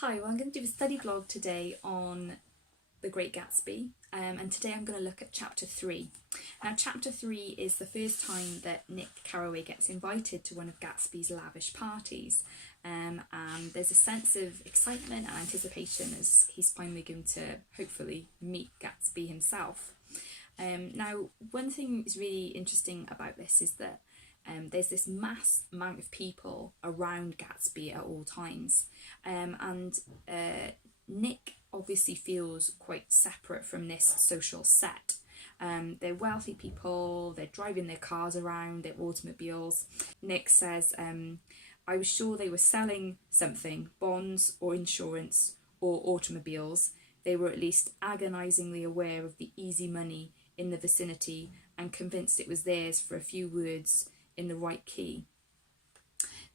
Hi, well I'm going to do a study vlog today on The Great Gatsby, and today I'm going to look at chapter 3. Now chapter 3 is the first time that Nick Carraway gets invited to one of Gatsby's lavish parties, and there's a sense of excitement and anticipation as he's finally going to hopefully meet Gatsby himself. Now one thing that's really interesting about this is that there's this mass amount of people around Gatsby at all times, and Nick obviously feels quite separate from this social set. They're wealthy people, they're driving their cars around, their automobiles. Nick says, I was sure they were selling something, bonds or insurance or automobiles. They were at least agonisingly aware of the easy money in the vicinity and convinced it was theirs for a few words in the right key.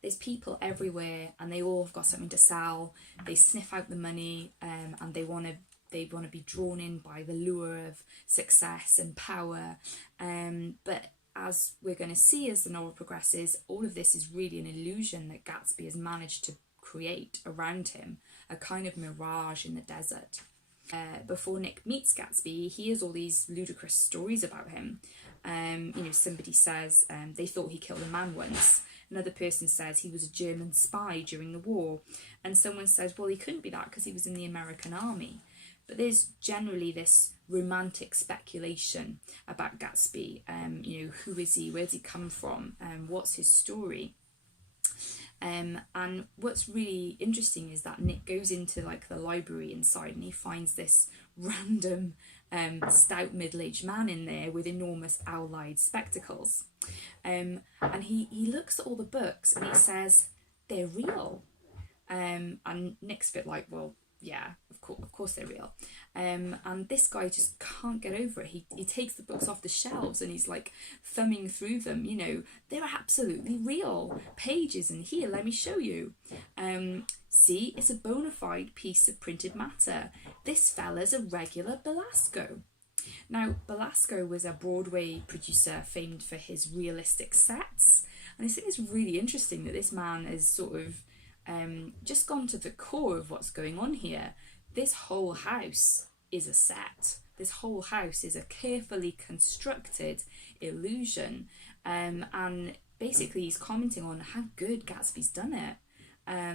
There's people everywhere and they all have got something to sell. They sniff out the money, and they want to be drawn in by the lure of success and power. But as we're going to see as the novel progresses, all of this is really an illusion that Gatsby has managed to create around him, a kind of mirage in the desert. Before Nick meets Gatsby, he hears all these ludicrous stories about him. Somebody says they thought he killed a man once. Another person says he was a German spy during the war. And someone says, well, he couldn't be that because he was in the American army. But there's generally this romantic speculation about Gatsby. Who is he? Where does he come from? What's his story? And what's really interesting is that Nick goes into like the library inside and he finds this random stout middle-aged man in there with enormous owl-eyed spectacles, and he looks at all the books and he says they're real, and Nick's a bit like, well yeah, of course they're real, and this guy just can't get over it. He takes the books off the shelves and he's like thumbing through them. They're absolutely real pages, and here, let me show you. See, it's a bona fide piece of printed matter. This fella's a regular Belasco. Now, Belasco was a Broadway producer famed for his realistic sets, and I think it's really interesting that this man has sort of just gone to the core of what's going on here. This whole house is a set. This whole house is a carefully constructed illusion, and basically he's commenting on how good Gatsby's done it.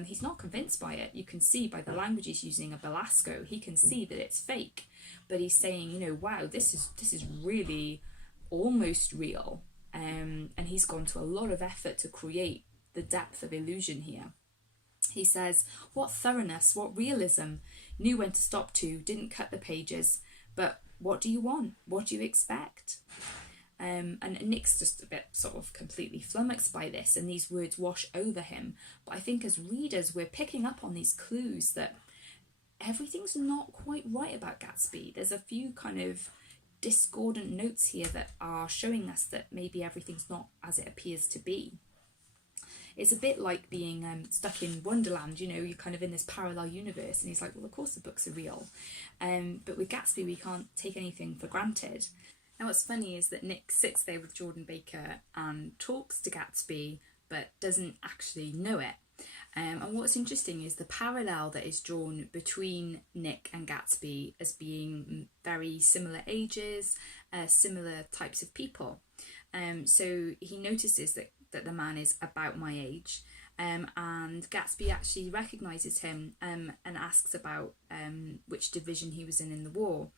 He's not convinced by it. You can see by the language he's using of Belasco, he can see that it's fake, but he's saying, wow, this is really almost real, and he's gone to a lot of effort to create the depth of illusion here. He says, what thoroughness, what realism, knew when to stop to, didn't cut the pages, but what do you want? What do you expect? And Nick's just a bit sort of completely flummoxed by this, and these words wash over him. But I think as readers, we're picking up on these clues that everything's not quite right about Gatsby. There's a few kind of discordant notes here that are showing us that maybe everything's not as it appears to be. It's a bit like being stuck in Wonderland, you're kind of in this parallel universe, and he's like, well, of course the books are real. But with Gatsby, we can't take anything for granted. Now what's funny is that Nick sits there with Jordan Baker and talks to Gatsby, but doesn't actually know it. And what's interesting is the parallel that is drawn between Nick and Gatsby as being very similar ages, similar types of people. So he notices that the man is about my age, and Gatsby actually recognises him and asks about which division he was in the war,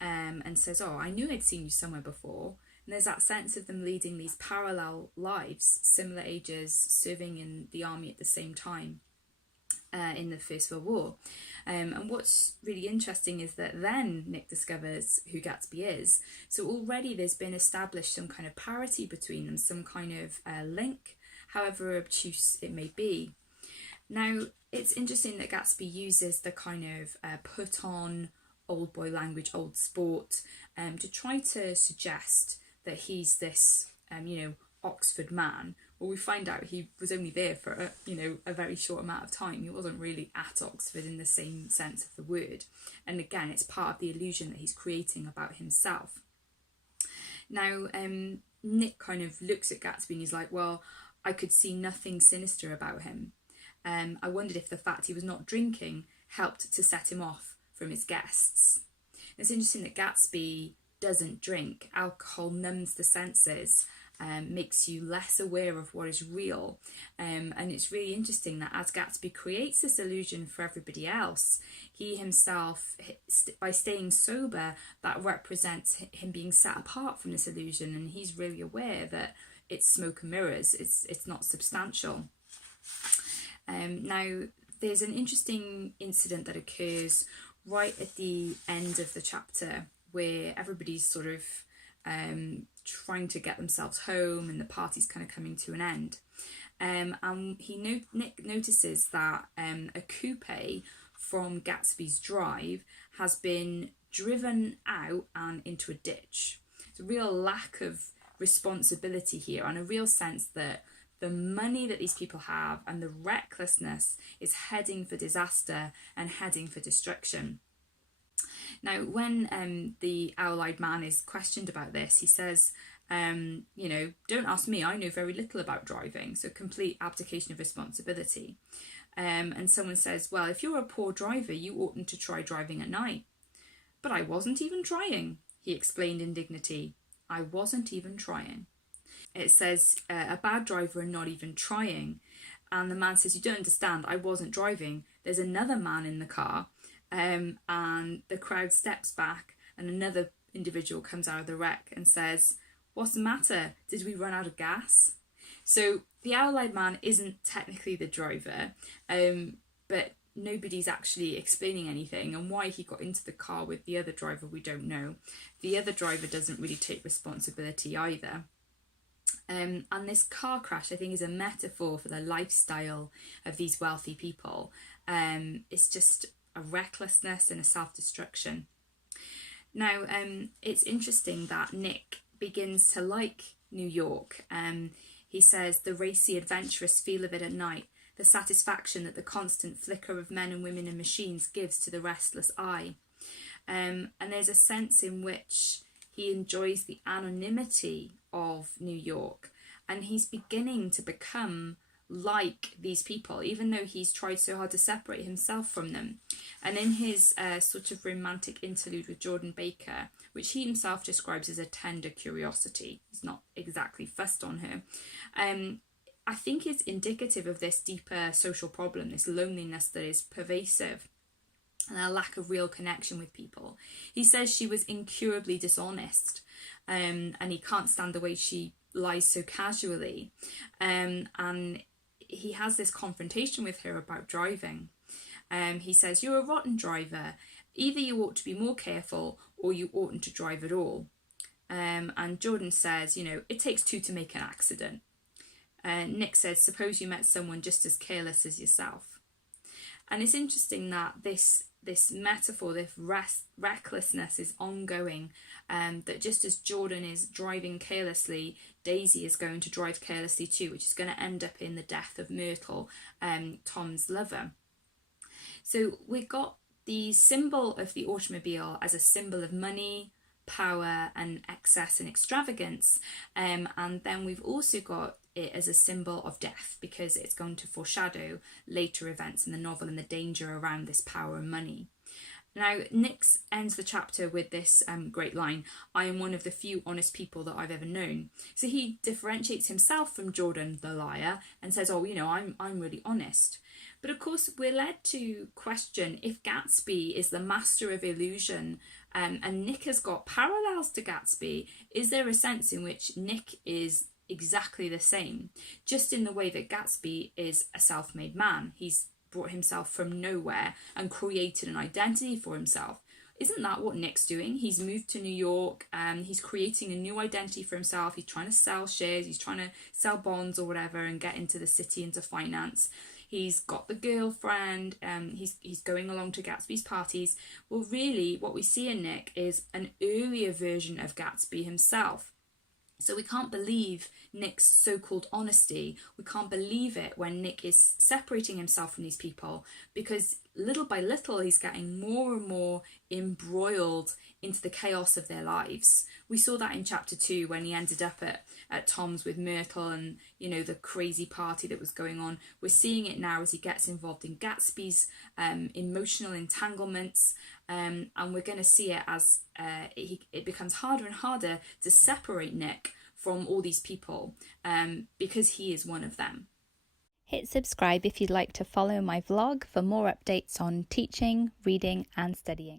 and says, oh, I knew I'd seen you somewhere before. And there's that sense of them leading these parallel lives, similar ages, serving in the army at the same time in the First World War. And what's really interesting is that then Nick discovers who Gatsby is. So already there's been established some kind of parity between them, some kind of link, however obtuse it may be. Now, it's interesting that Gatsby uses the kind of put on old boy language, old sport, to try to suggest that he's this, Oxford man. Well, we find out he was only there for a very short amount of time. He wasn't really at Oxford in the same sense of the word. And again, it's part of the illusion that he's creating about himself. Now, Nick kind of looks at Gatsby and he's like, well, I could see nothing sinister about him. I wondered if the fact he was not drinking helped to set him off from his guests. It's interesting that Gatsby doesn't drink. Alcohol numbs the senses, makes you less aware of what is real. And it's really interesting that as Gatsby creates this illusion for everybody else, he himself, by staying sober, that represents him being set apart from this illusion, and he's really aware that it's smoke and mirrors, it's not substantial. Now, there's an interesting incident that occurs right at the end of the chapter where everybody's sort of trying to get themselves home and the party's kind of coming to an end. And Nick notices that a coupe from Gatsby's drive has been driven out and into a ditch. It's a real lack of responsibility here, and a real sense that the money that these people have and the recklessness is heading for disaster and heading for destruction. Now, when the owl-eyed man is questioned about this, he says, don't ask me, I know very little about driving, so complete abdication of responsibility. And someone says, well, if you're a poor driver, you oughtn't to try driving at night. But I wasn't even trying, he explained in dignity. I wasn't even trying. It says a bad driver and not even trying. And the man says, you don't understand, I wasn't driving. There's another man in the car. And the crowd steps back and another individual comes out of the wreck and says, what's the matter? Did we run out of gas? So the owl-eyed man isn't technically the driver, but nobody's actually explaining anything, and why he got into the car with the other driver we don't know. The other driver doesn't really take responsibility either. And this car crash, I think, is a metaphor for the lifestyle of these wealthy people. It's just a recklessness and a self-destruction. Now, it's interesting that Nick begins to like New York. He says, the racy, adventurous feel of it at night, the satisfaction that the constant flicker of men and women and machines gives to the restless eye. And there's a sense in which he enjoys the anonymity of New York, and he's beginning to become like these people, even though he's tried so hard to separate himself from them. And in his sort of romantic interlude with Jordan Baker, which he himself describes as a tender curiosity, he's not exactly fussed on her, I think is indicative of this deeper social problem, this loneliness that is pervasive and a lack of real connection with people. He says she was incurably dishonest, and he can't stand the way she lies so casually. And he has this confrontation with her about driving. He says, you're a rotten driver. Either you ought to be more careful or you oughtn't to drive at all. And Jordan says, it takes two to make an accident. Nick says, suppose you met someone just as careless as yourself. And it's interesting that this metaphor, this recklessness is ongoing, that just as Jordan is driving carelessly, Daisy is going to drive carelessly too, which is going to end up in the death of Myrtle, Tom's lover. So we've got the symbol of the automobile as a symbol of money, power and excess and extravagance, and then we've also got it as a symbol of death, because it's going to foreshadow later events in the novel and the danger around this power and money. Now, Nick ends the chapter with this great line, I am one of the few honest people that I've ever known. So he differentiates himself from Jordan the liar and says, I'm really honest. But of course, we're led to question if Gatsby is the master of illusion, and Nick has got parallels to Gatsby. Is there a sense in which Nick is exactly the same, just in the way that Gatsby is a self-made man? He's brought himself from nowhere and created an identity for himself. Isn't that what Nick's doing? He's moved to New York, he's creating a new identity for himself. He's trying to sell shares, he's trying to sell bonds or whatever and get into the city, into finance. He's got the girlfriend, he's going along to Gatsby's parties. Well, really, what we see in Nick is an earlier version of Gatsby himself. So we can't believe Nick's so-called honesty. We can't believe it when Nick is separating himself from these people, because little by little, he's getting more and more embroiled into the chaos of their lives. We saw that in chapter 2 when he ended up at Tom's with Myrtle and, the crazy party that was going on. We're seeing it now as he gets involved in Gatsby's emotional entanglements, and we're going to see it as it becomes harder and harder to separate Nick from all these people because he is one of them. Hit subscribe if you'd like to follow my vlog for more updates on teaching, reading and studying.